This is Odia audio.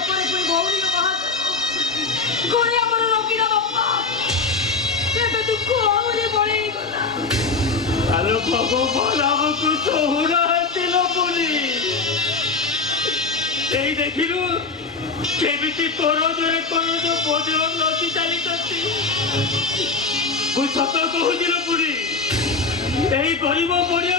ଉପରେ ପୁଣି ଭଉଣୀର ବାହାଘର ଘରେ ଆମର ରଖିଲା ବାପା ଏବେ ଦୁଃଖ ଆହୁରି ବଢେଇଗଲା। ଆଲୋ ଭଗବାନ ଆମକୁ ଶୋଉନାହାନ୍ତି ଲୋ ପୁଣି। এই দেখিলু কেমিতি করজরে করজ বজ্র নদী চালিଛନ୍ତି। ମୁଁ ସତ କହୁଛି ଲୋ ପୁଣି, এই ଗରିବ ବଢିଆ